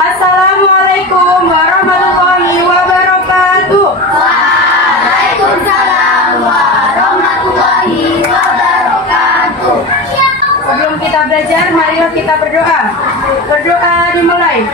Assalamualaikum warahmatullahi wabarakatuh. Waalaikumsalam warahmatullahi wabarakatuh. Sebelum kita belajar, marilah kita berdoa. Berdoa dimulai.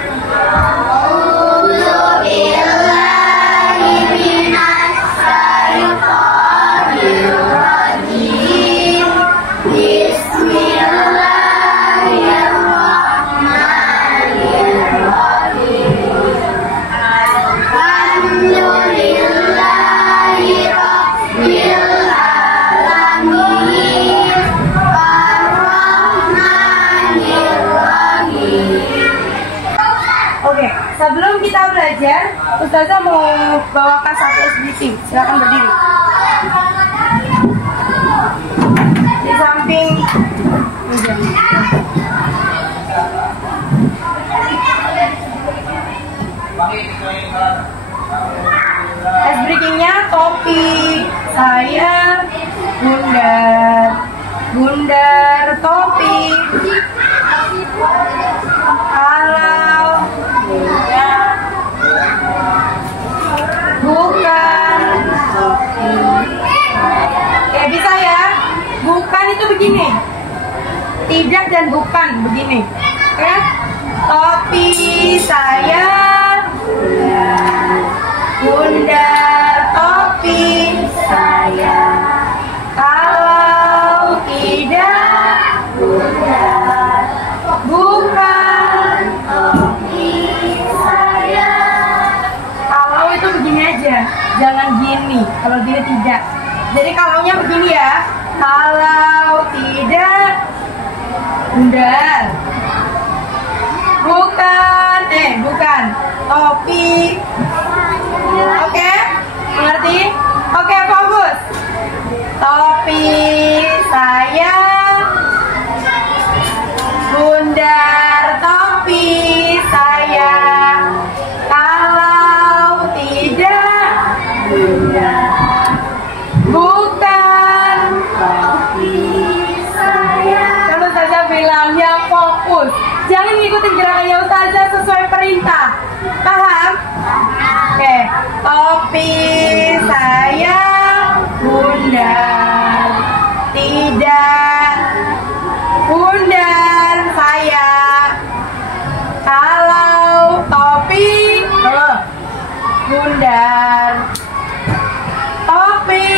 Oke, sebelum kita belajar, Ustazah mau bawakan satu SBC. Silakan berdiri. Di samping meja. SBC-nya topi saya bundar topi. Kalau bukan, bisa ya. Bukan itu begini, tidak dan bukan begini. Oke, topi saya bundar topi saya. Kalau tidak bundar bukan topi saya. Kalau itu begini aja, jangan gini. Kalau gini tidak. Jadi kalaunya begini ya. Kalau tidak bundar bukan topi. Oke, mengerti? Oke, fokus. Topi saya bundar topi saya. Kalau tidak bundar bukan topi saya. Kalau Ustazah bilangnya fokus, jangan ngikutin gerakannya Ustazah sesuai perintah. Paham? Oke, topi saya bundar tidak bundar saya. Kalau topi bundar topi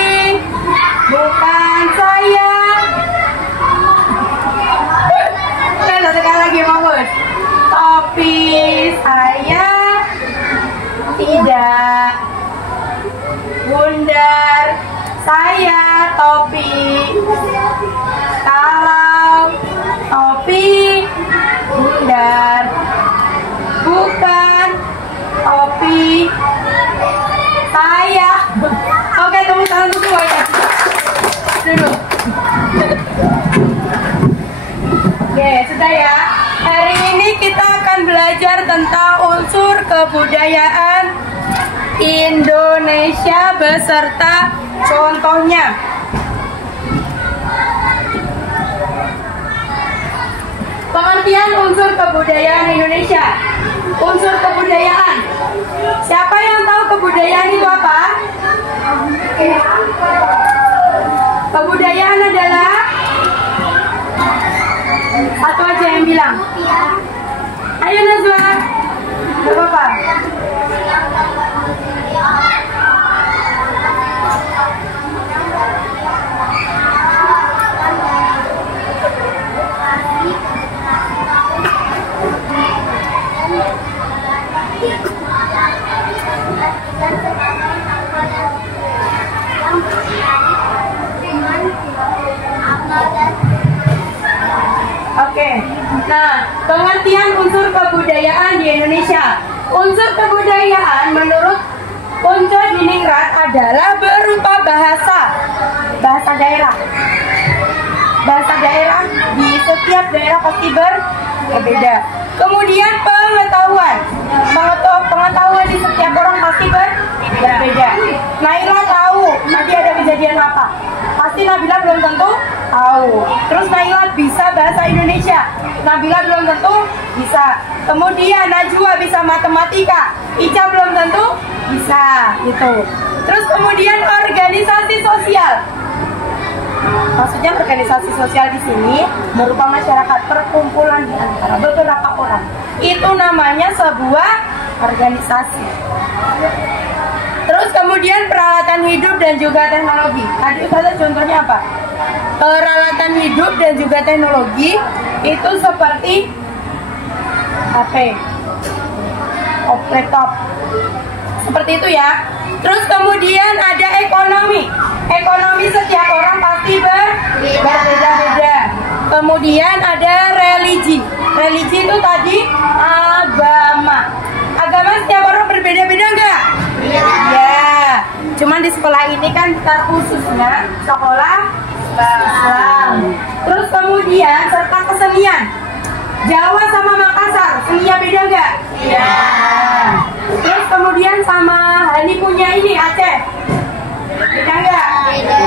bukan saya. Satu kali lagi, fokus. Topi saya tidak bundar saya topi. Kalau topi bundar bukan topi saya. Oke, tepuk tangan untuk semuanya. Duduk. Oke, sudah ya. Hari ini kita akan belajar tentang unsur kebudayaan Indonesia beserta contohnya. Pengertian unsur kebudayaan Indonesia. Unsur kebudayaan. Siapa yang tahu kebudayaan itu apa? Kebudayaan adalah, satu aja yang bilang. Ayo Najwa. Gak apa-apa. Oke, nah pengertian unsur kebudayaan di Indonesia. Unsur kebudayaan menurut Punco Diningrat adalah berupa bahasa daerah. Bahasa daerah di setiap daerah pasti berbeda. Kemudian pengetahuan di setiap orang pasti berbeda. Naila tahu tadi ada kejadian apa? Pasti Nabila belum tentu tahu. Terus Naila bisa bahasa Indonesia. Nabila belum tentu bisa. Kemudian Najwa bisa matematika, Ica belum tentu bisa gitu. Terus kemudian organisasi sosial. Maksudnya organisasi sosial di sini berupa masyarakat, perkumpulan di antara beberapa orang. Itu namanya sebuah organisasi. Terus kemudian peralatan hidup dan juga teknologi. Tadi Ustazah contohnya apa? Peralatan hidup dan juga teknologi itu seperti HP, laptop, seperti itu ya. Terus kemudian ada ekonomi. Ekonomi setiap orang pasti berbeda-beda. Kemudian ada religi. Religi itu tadi agama. Agama setiap orang berbeda-beda enggak? Ya. Cuman di sekolah ini kan terkhususnya sekolah Islam. Terus kemudian serta kesenian. Jawa sama Makassar, seninya beda enggak? Iya. Terus kemudian sama Hani punya ini Aceh. Beda enggak? Beda.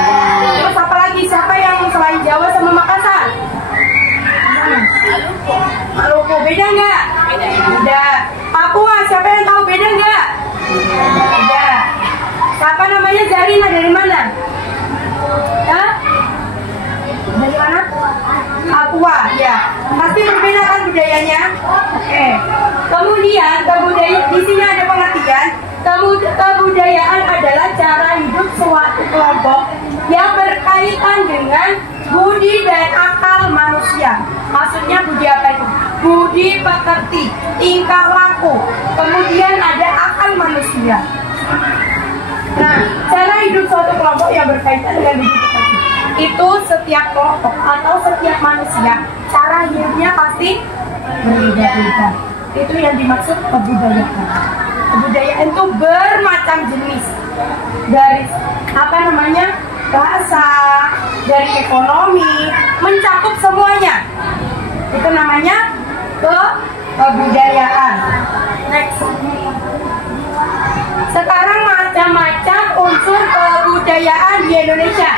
Terus apa lagi? Siapa yang selain Jawa sama Makassar? Maluku. Beda enggak? Beda. Papua, siapa yang tahu beda enggak? Beda. Siapa namanya Zarina, dari mana? Hah? Dari mana? Papua, ya. Pasti berbeda kan budayanya? Oke. Kemudian di sini ada pengertian. Kebudayaan adalah cara hidup suatu kelompok yang berkaitan dengan budi dan akal manusia. Maksudnya budi apa itu? Budi pekerti, tingkah laku. Kemudian ada akal manusia. Nah, cara hidup suatu kelompok yang berkaitan dengan budi pekerti itu setiap kelompok atau setiap manusia cara hidupnya pasti berbeda-beda. Itu yang dimaksud kebudayaan. Kebudayaan itu bermacam jenis, dari bahasa, dari ekonomi, mencakup semuanya. Itu namanya kebudayaan. Next. Sekarang macam-macam unsur kebudayaan di Indonesia.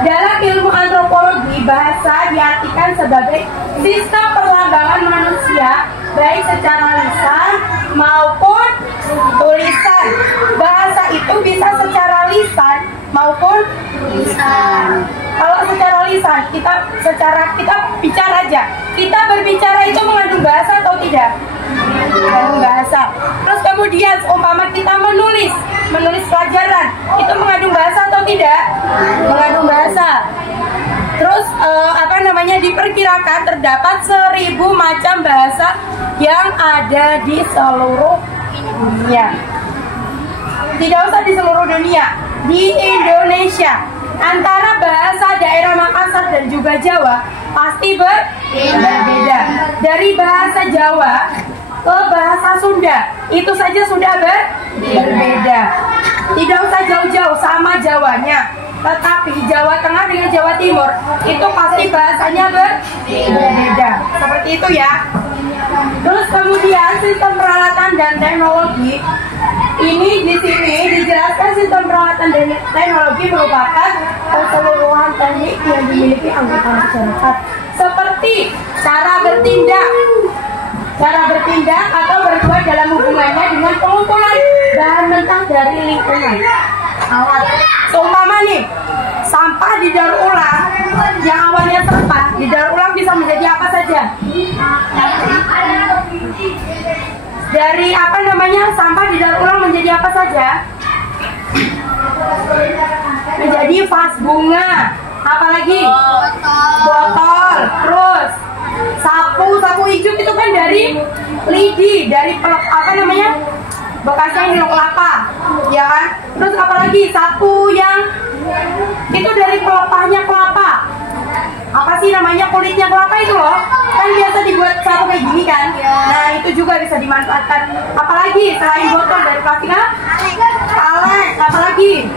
Dalam ilmu antropologi, bahasa diartikan sebagai sistem perlambangan manusia, baik secara lisan maupun tulisan. Bahasa itu bisa secara lisan maupun tulisan. Kalau secara lisan, kita bicara aja. Kita berbicara itu mengandung bahasa atau tidak? Mengandung bahasa. Terus kemudian umpama kita menulis pelajaran, itu mengandung bahasa atau tidak? Mengandung bahasa. Terus diperkirakan terdapat 1000 macam bahasa yang ada di seluruh dunia. Tidak usah di seluruh dunia, di Indonesia. Antara bahasa daerah Makassar dan juga Jawa pasti berbeda. Dari bahasa Jawa ke bahasa Sunda itu saja sudah berbeda. Tidak usah jauh-jauh sama Jawanya, tetapi Jawa Tengah dengan Jawa Timur itu pasti bahasanya berbeda. Seperti itu ya. Terus kemudian sistem peralatan dan teknologi. Ini di sini dijelaskan sistem peralatan dan teknologi merupakan keseluruhan teknik yang dimiliki anggota masyarakat, seperti cara bertindak atau berbuat dalam hubungannya dengan pengumpulan bahan mentah dari lingkungan. Seumpama nih, sampah di daur ulang yang awalnya sampah di daur ulang bisa menjadi apa saja? Dari sampah di daur ulang menjadi apa saja? Menjadi vas bunga, apalagi botol, terus sapu ijuk itu kan dari lidi, dari bekasnya ini kelapa, ya kan? Terus apalagi sapu yang itu dari pelepahnya kelapa. Apa sih namanya, kulitnya kelapa itu loh, kan biasa dibuat sapu kayak gini kan? Nah itu juga bisa dimanfaatkan. Apalagi selain botol dari plastik, kaleng, apalagi?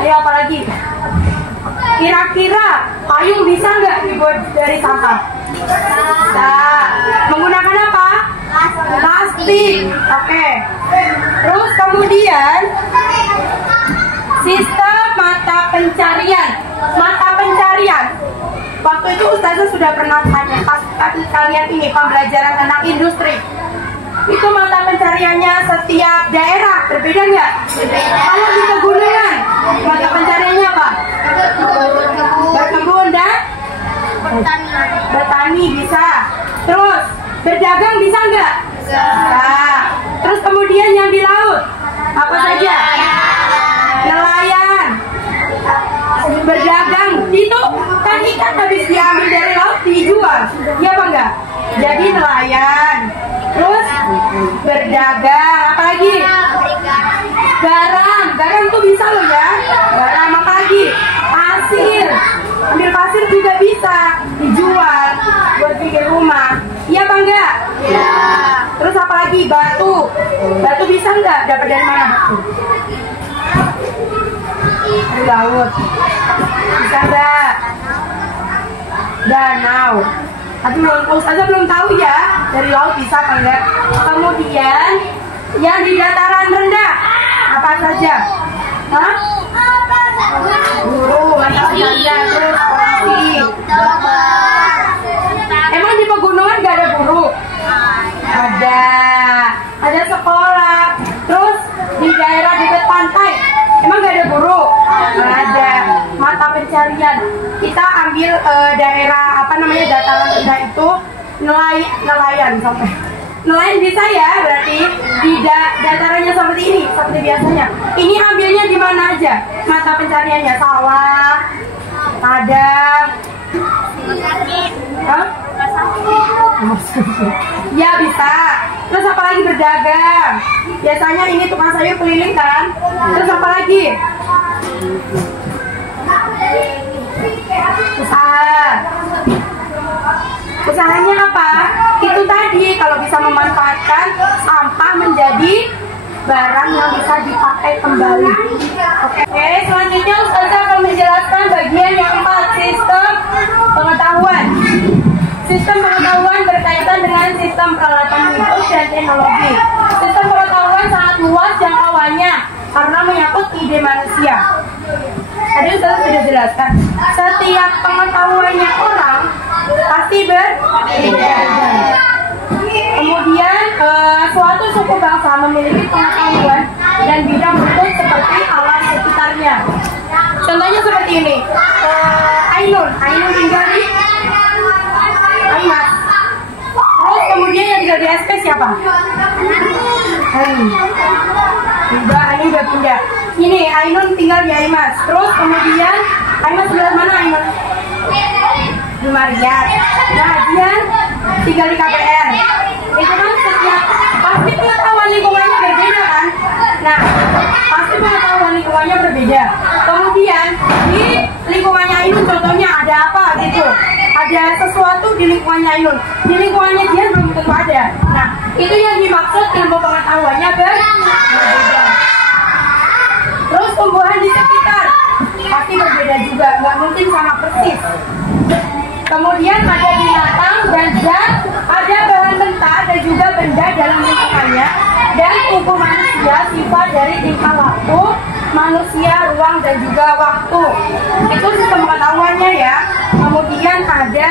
Ayo apalagi? Kira-kira payung bisa nggak dibuat dari sampah? Nah, menggunakan apa? Plastik. Oke. Terus kemudian sistem mata pencarian. Mata pencarian waktu itu Ustazah sudah pernah tanya pas kalian ini pembelajaran tentang industri. Itu mata pencariannya setiap daerah berbeda nggak? Kalau di pegunungan, mata pencariannya apa? Berkebun dan bertani bisa. Terus berdagang bisa nggak? Bisa. Terus kemudian yang di laut apa saja? Nelayan. Berdagang itu kan ikan habis diambil dari laut dijual, ya apa enggak? Jadi nelayan. Terus berdagang, apa lagi? Garam tuh bisa loh ya. Garam apa lagi? Pasir. Ambil pasir juga bisa dijual buat bikin rumah. Iya apa enggak? Iya. Terus apa lagi? Batu. Batu bisa enggak? Dapat dari mana batu? Dari laut. Bisa enggak? Danau. Tapi Ustazah belum tahu ya dari laut bisa apa enggak. Kemudian yang di dataran rendah apa saja? Hah? Guru, mata pencarian, terus polisi. Emang di pegunungan gak ada guru? Ada sekolah. Terus di daerah dekat pantai emang gak ada guru? Ada. Mata pencarian kita ambil daerah apa namanya dataran rendah itu nelayan sampai nelayan bisa ya, berarti tidak datarannya seperti ini seperti biasanya. Ini ambilnya di mana aja mata pencariannya? Sawah, ladang, ya bisa. Terus apa lagi? Berdagang. Biasanya ini tukang sayur keliling kan. Terus apa lagi? Usahanya apa? Itu tadi kalau bisa memanfaatkan sampah menjadi barang yang bisa dipakai kembali. Oke, selanjutnya Ustazah akan menjelaskan bagian yang 4, sistem pengetahuan. Sistem pengetahuan berkaitan dengan sistem peralatan hidup dan teknologi. Sistem pengetahuan sangat luas jangkauannya karena menyangkut ide manusia. Tadi Ustazah sudah jelaskan, setiap pengetahuannya orang pasti berbeda. Kemudian suatu suku bangsa memiliki pengetahuan dan bidang khusus seperti alam sekitarnya. Contohnya seperti ini. Ainun tinggal di Aimas. Terus kemudian yang tinggal di SP siapa? Ainun udah pindah. Ini Ainun tinggal di Aimas. Terus kemudian Aimas sebelah mana Ainun? Di Mariat. Nah, dia tinggal di KPR. Itu kan setiap pasti pengetahuan lingkungannya berbeda kan? Nah, pasti pengetahuan lingkungannya berbeda. Kemudian di lingkungannya Ainun contohnya ada apa gitu? Ada sesuatu di lingkungannya Ainun. Di lingkungannya dia belum tentu ada. Nah, itu yang dimaksud ilmu pengetahuannya berbeda. Terus tumbuhan di sekitar pasti berbeda juga, nggak mungkin sama persis. Kemudian ada binatang dan zat, ada bahan mentah dan juga benda dalam lingkungannya, dan tubuh manusia, sifat dari tingkah laku manusia, ruang dan juga waktu. Itu sistem pengetahuannya ya. Kemudian ada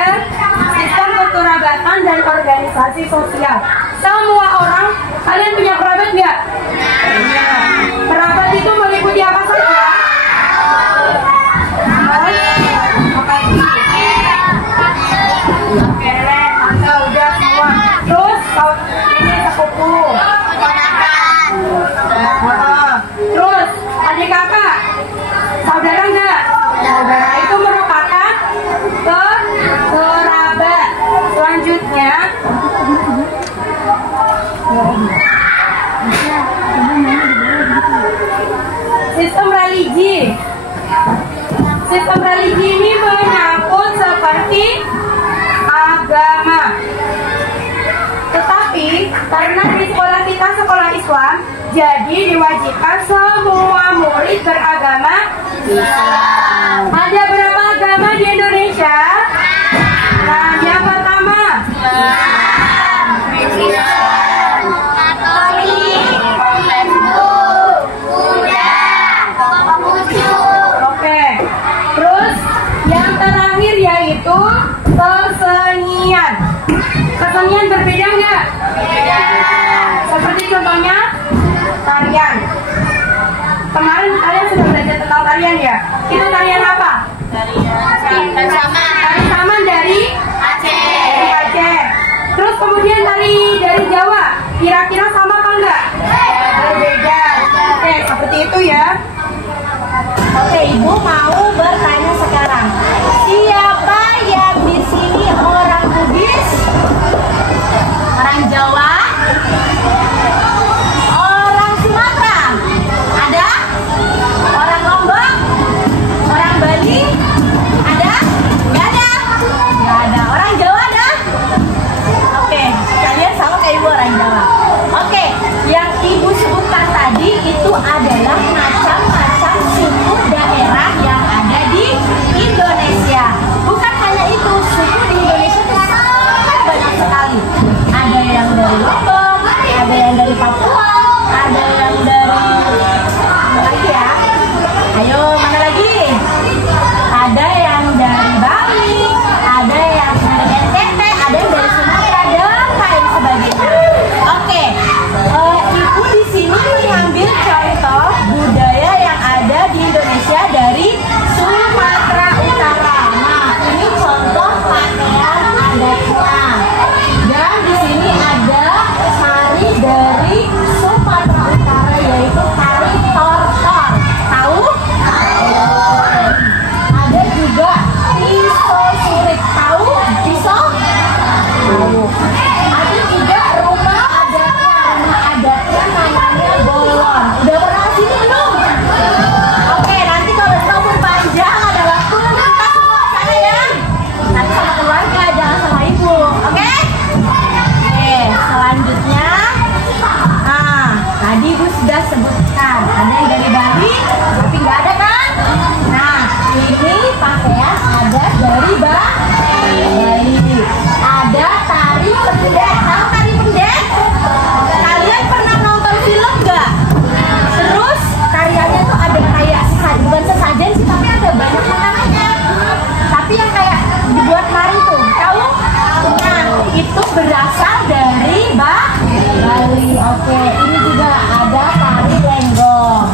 sistem kekerabatan dan organisasi sosial. Semua orang, kalian punya kerabat nggak? Punya. Kerabat itu meliputi apa saja? Tante udah semua. Terus ini sepupu. Terus adik kakak, saudara enggak? Saudara itu merupakan kerabat. Selanjutnya sistem religi. Sistem religi ini menyangkut seperti agama. Tetapi karena di sekolah kita sekolah Islam, jadi diwajibkan semua murid beragama Islam. Ada berapa agama di Indonesia? Nah, yang pertama Oke. Terus yang terakhir yaitu Kira-kira sama apa enggak? Berbeda. Oke, seperti itu ya. Oke, Ibu mau bertanya sekarang. Siapa yang di sini orang Bugis? Orang Jawa? Orang Sumatera? Ada? Orang Lombok? Orang Bali? Ada? Nggak ada? Nggak ada. Orang Jawa ada? Oke, kalian sama kayak Ibu orang Jawa. Oke, yang Ibu sebutkan tadi itu adalah macam-macam suku daerah yang ada di Indonesia. Bukan hanya itu, suku di Indonesia itu sangat banyak sekali. Ada yang dari Lombok, ada yang dari Papua, ada yang dari mana lagi ya? Ayo, mana lagi? Ada yang dari Bali, ada yang dari NTT, ada yang dari Sumatera dan lain sebagainya. Oke, Ibu di sini mengambil contoh budaya yang ada di Indonesia dari Sumatera Utara. Nah, ini contoh pakaian adatnya. Dan di sini ada tari dari Sumatera Utara yaitu tari tortor. Tahu? Ada juga iso surik. Tahu? Iso? Tahu. Ada juga rumah adatnya namanya bolon. Udah pernah kesini belum? Oke, nanti kalau umur panjang ada waktu kita semua sana ya. Nanti sama keluarga, jangan sama ibu. Oke? Oke, selanjutnya. Nah, tadi ibu sudah sebutkan ada yang dari Bali, tapi nggak ada kan? Nah, ini pakaian adat dari Bali. Ada tari pendek. Tahu tari pendek? Kalian pernah nonton film nggak? Terus karyanya tuh ada kayak bukan sesajen sih, tapi ada banyak makanannya. Tapi yang kayak dibuat nari tuh, tahu? Nah, itu berasal dari Bali. Oke, ini juga ada tari lenggong.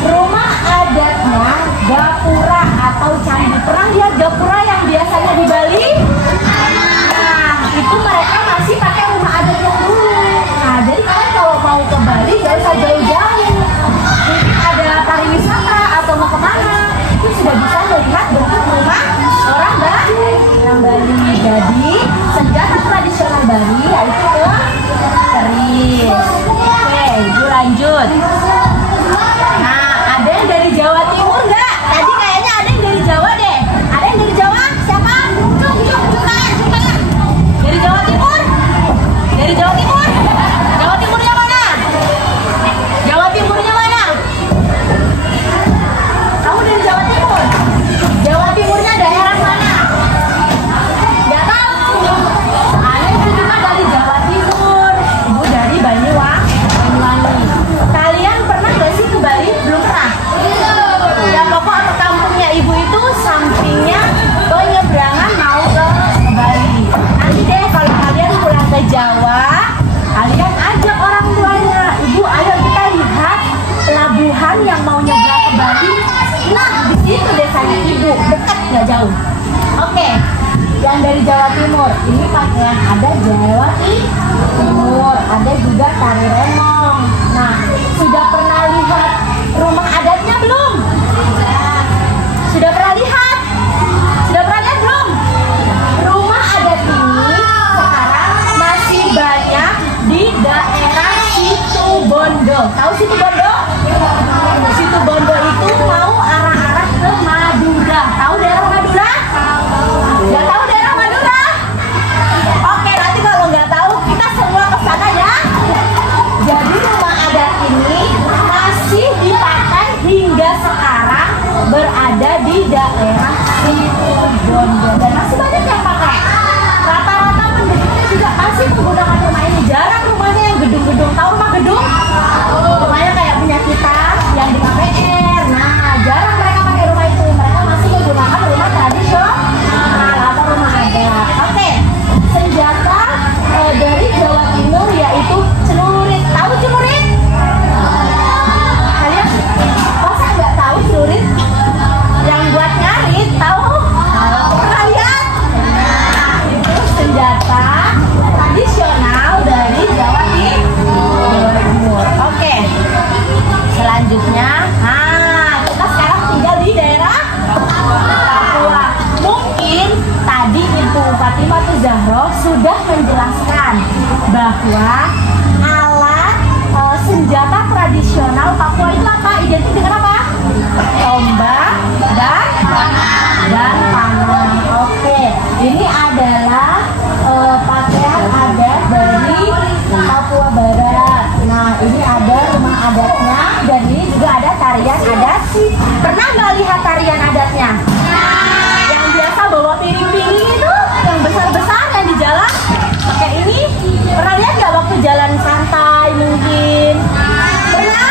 Rumah adatnya gapura atau candi. Pernah lihat gapura yang biasanya di Bali? Nah, itu mereka masih pakai rumah adat yang dulu. Nah, jadi kalian kalau mau ke Bali gak usah jauh-jauh. Mungkin ada pariwisata atau mau kemana, itu sudah bisa melihat bentuk rumah orang Bali. Jadi senjata tradisional Bali yaitu keris. Oke, Ibu lanjut. Nah, ada yang dari Jawa Timur nggak? Tadi kayaknya ada yang dari Jawa deh. Ada yang dari Jawa? Siapa? Coba. Dari Jawa Timur? Dari Jawa Timur? Jawa Timurnya mana? Jawa Timurnya mana? Kamu dari Jawa Timur? Jawa Timurnya daerah mana? Nggak tahu. Ada yang juga dari Jawa Timur. Ibu dari Banyuwangi. Kalian pernah nggak sih ke Bali? Belum pernah? Ya pokok atau kampungnya ibu itu sampingnya penyeberangan mau ke Bali. Nanti deh kalau kalian pulang ke Jawa, kalian ajak orang tuanya. Ibu, ayo kita lihat pelabuhan yang mau nyebrang ke Bali. Nah, di situ desanya ibu, dekat nggak jauh. Oke, yang dari Jawa Timur, ini pakaian ada Jawa Timur, ada juga tari remong. Nah, sudah pernah lihat rumah adatnya belum? Sudah pernah lihat? Sudah pernah lihat belum? Rumah adat ini sekarang masih banyak di daerah Situbondo. Tahu Situbondo? Situbondo itu mau arah-arah ke Madura. Tahu daerah Madura? Nggak tahu daerah Madura? Oke, nanti kalau nggak tahu kita bahwa alat senjata tradisional Papua itu apa? Identik dengan apa? Tombak dan panah. Oke, ini adalah pakaian adat dari Papua Barat. Nah, ini ada rumah adatnya dan ini juga ada tarian adat. Pernah nggak lihat tarian adatnya? Yang biasa bawa piring-piring itu, yang besar-besar yang di jalan pakai ini. Pernah lihat nggak waktu jalan santai mungkin? Pernah?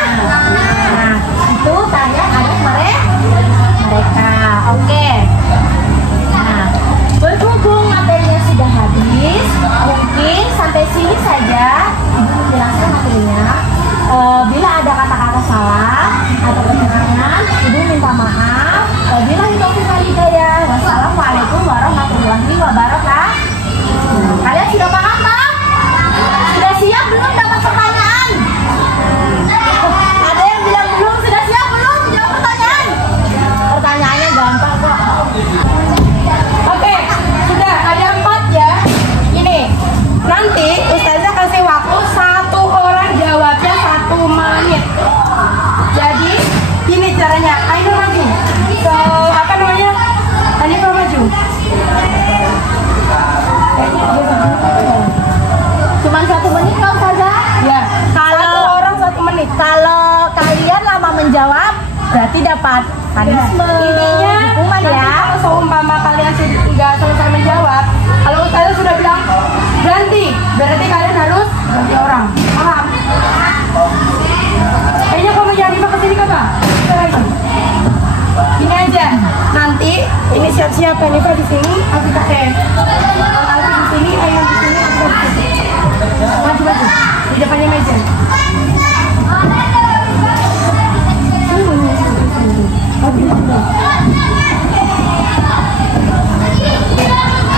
Nah, itu tarian adat mereka. Oke. Nah, berhubung materinya sudah habis, mungkin sampai sini saja Ibu menjelaskan materinya. Bila ada kata-kata salah atau kekurangan, Ibu minta maaf. Wabillahi taufiq wal hidayah. Wassalamualaikum warahmatullahi wabarakatuh. Kalian sudah paham, Pak? Sudah siap belum dapat pertanyaan? Ada yang bilang belum, sudah siap belum jawab pertanyaan? Pertanyaannya gampang kok. Oke, sudah ada 4 ya. Ini nanti Ustazah kasih waktu 1 orang jawabnya 1 menit. Jadi gini caranya. Ayo maju. Apa namanya? Hanifah maju. Cuman 1 menit kok saja? Ya. Kalau 1 orang 1 menit. Kalau kalian lama menjawab, berarti dapat punishment. Intinya hukuman nanti ya. kalau seumpama kalian nggak selesai menjawab, kalau Ustazah sudah bilang berhenti, berarti kalian harus ganti orang. Paham? Kayaknya kalau Hanifah kesini apa? Ini aja. Nanti ini siap-siap Hanifah di sini, Alfi Alfi di sini, Ayah di sini, Alfi di sini. Maju di depannya meja.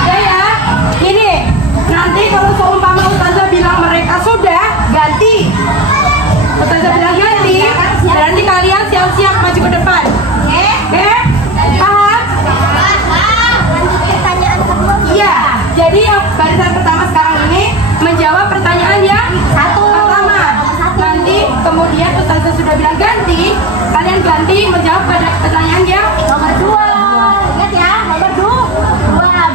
Ya ya, ini nanti kalau seumpama Ustazah bilang mereka sudah ganti, Ustazah bilang ganti, nanti kalian siap-siap maju ke depan. Oke? Paham? Pertanyaan kedua. Iya. Jadi yang barisan pertama sekarang ini menjawab pertanyaan yang pertama. Nanti kemudian Ustazah sudah bilang ganti, kalian ganti menjawab pada pertanyaan yang Nomor 2. Ingat ya, nomor 2.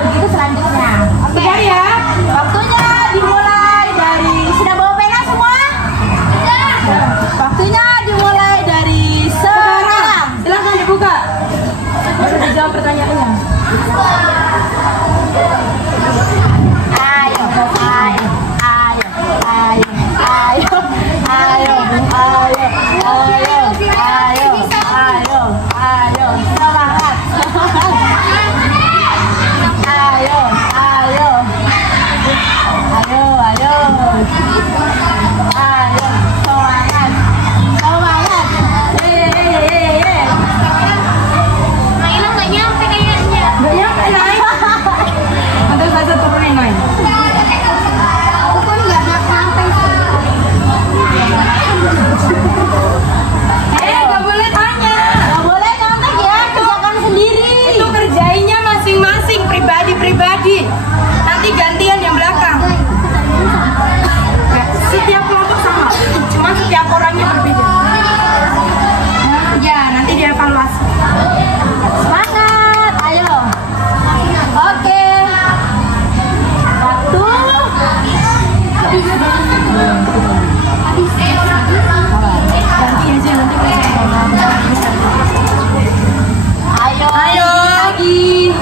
Begitu selanjutnya. Oke. sudah ya. Waktunya dimulai dari, sudah bawa pena semua? Waktunya dimulai dari sekarang. Silahkan dibuka. Baru dijawab pertanyaannya. Ayo, ayo, ayo, ayo, ayo, ayo, ayo, ayo, ayo, ayo, ayo, semangat. Ayo, ayo, ayo, ayo, ayo, semangat, semangat. Ye. Mainan nggak nyampe kayaknya. Gak nyampe naik. Nanti Ustazah turunin naik. Aku kan nggak nyampe. Gak boleh tanya. Gak boleh nyontek ya, kerjakan sendiri. Itu kerjainnya masing-masing, pribadi-pribadi. Nanti gantian yang belakang. Nggak, setiap kelompok sama, cuma setiap orangnya berbeda. Ya, nanti dievaluasi. Semangat, ayo. Oke. Waktu. Ganti aja nanti Ayo. Ayo lagi.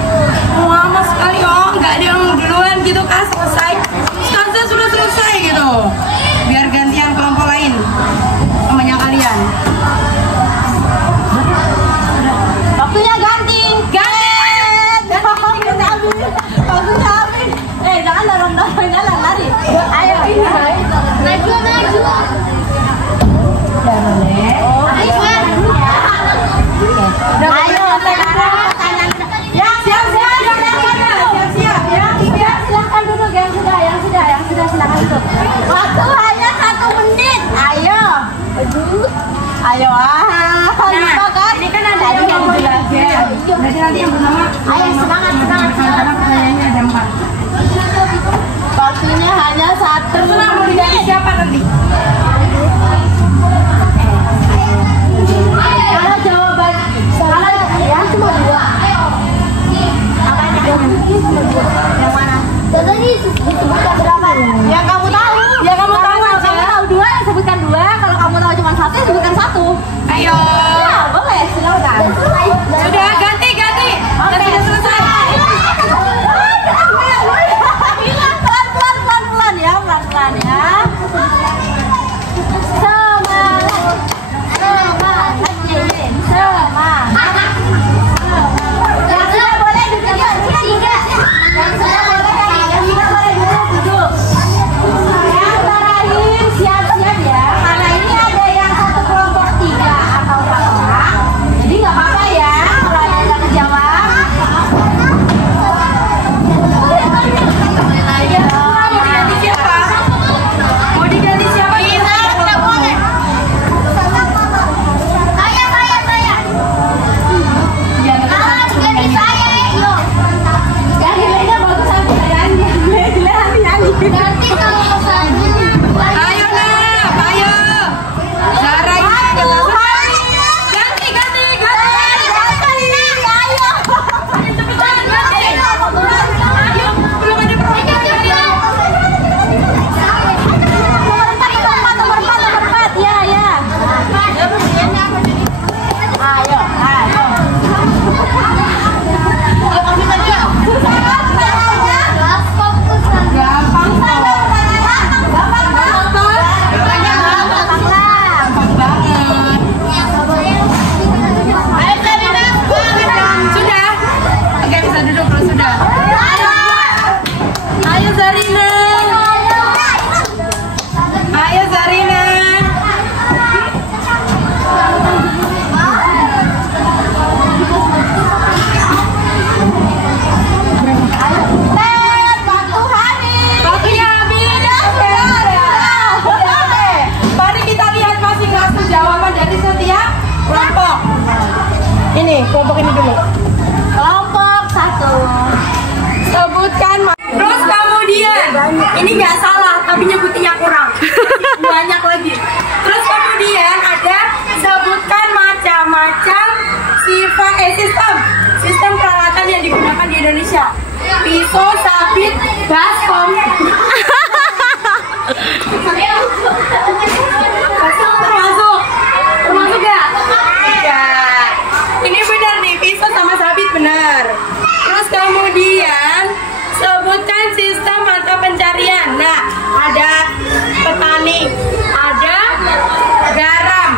Lama sekali nggak ada yang duluan gitu kan selesai. Ustazah sudah selesai gitu. Biar gantian kelompok lain temannya kalian. Waktunya ganti. Waktunya habis. Jangan dorong-dorong, jalan lari. Ayo. Maju. Udah boleh. Ayo. Ayo sekarang pertanyaan. Yang siap-siap ya. Silakan duduk yang sudah silakan duduk. Waktu hanya 1 menit. Ayo. Ayo lupa kan? Ini kan ada yang mau belajar. Berarti nanti yang pertama. Ayo semangat. Karena pertanyaannya ada 4. Waktunya hanya 1 menit. Ini, kelompok ini dulu. Kelompok 1. Sebutkan. Terus kemudian, ini nggak salah, tapi nyebutinnya kurang. Banyak lagi. Terus kemudian ada sebutkan macam-macam sistem peralatan yang digunakan di Indonesia. Pisau, sabit, baskom. Termasuk gak? Ya. Ini benar nih, pisau sama sabit benar. Terus kemudian sebutkan sistem mata pencarian. Nah, ada petani, ada garam,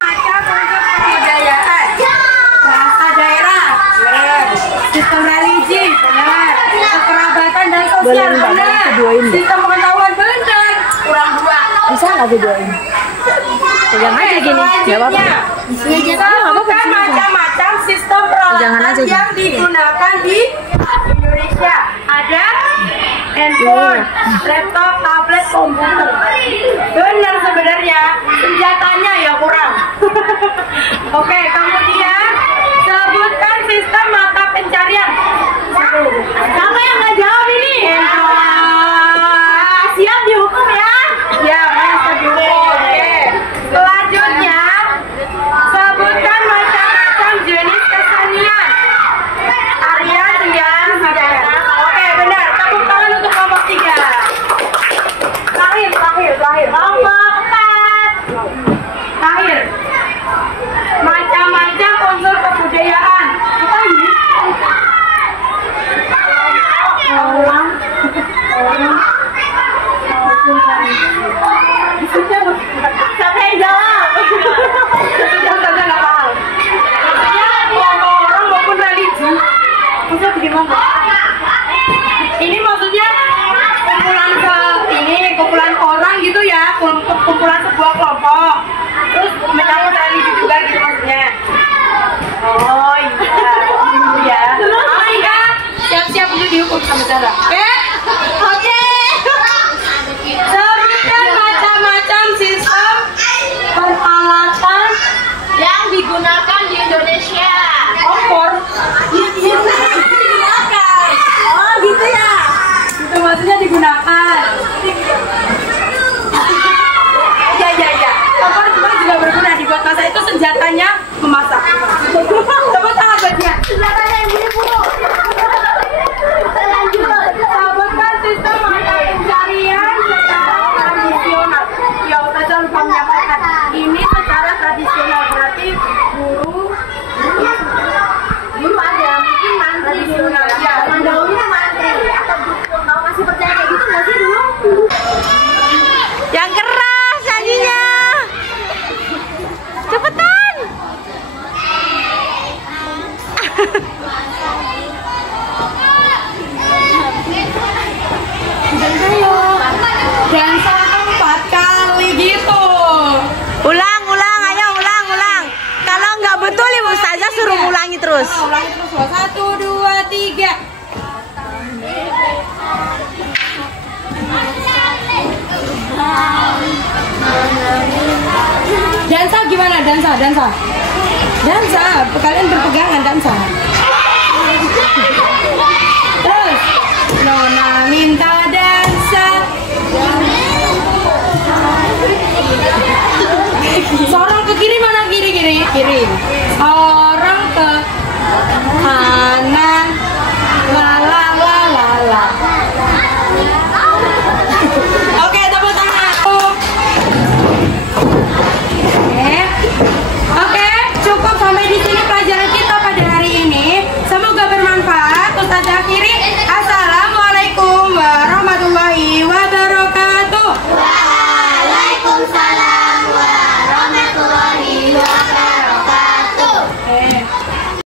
ada unsur kebudayaan, bahasa daerah, benar. Sistem religi, benar. Kekerabatan dan sosial, benar. Sistem pengetahuan, benar. Kurang 2. Bisa nggak videoin? Pegang aja gini, nggak apa-apa. Sebutkan macam-macam sistem peralatan yang digunakan di Indonesia. Ada handphone, laptop, tablet, komputer. Benar sebenarnya, senjatanya ya kurang. Oke, kemudian sebutkan sistem mata pencarian. Siapa yang nggak jawab ini? Siap dihukum ya? Siap, siap dihukum. Oke. Selanjutnya, sebutkan macam-macam jenis kesenian. Arya, Rian, Sadara. Oke, benar. Tepuk tangan untuk kelompok 3. Terakhir. Kelompok 4. Terakhir. Macam-macam unsur kebudayaan. Apa ini? Orang. Siapa yang jawab? Saya nggak paham. Maksudnya orang maupun religi. Maksudnya gimana? Ini maksudnya kumpulan orang gitu ya, kumpulan sebuah kelompok. Terus mencakup religi juga gitu maksudnya. Oh iya, gitu ya. Oh iya, siap-siap untuk dihukum sama cara. Oke. Sebutkan macam-macam sistem peralatan Yang digunakan di Indonesia. kompor. Digunakan. Oh gitu ya. Itu maksudnya digunakan. Ya. Kompor juga berguna dibuat masak, itu senjatanya memasak. Tepuk tangan buat dia. Senjatanya yang buru-buru. Lanjut. Sebutkan sistem mata pencarian secara tradisional. Ya, saya lupa menyampaikan. Ini secara tradisional berarti guru ada mungkin mantri tradisional. Ya, Dahulu itu mantri. Atau masih percaya kayak gitu nggak sih dulu? dansa. Kalian berpegangan dansa. Terus, Nona minta dansa. Seorang ke kiri mana? Kiri. Orang ke kanan. La. Oke, tepuk tangan. Oke, cukup sampai di sini pelajaran kita pada hari ini. Semoga bermanfaat. Ustazah akhiri. Assalamualaikum warahmatullahi wabarakatuh. Waalaikumsalam.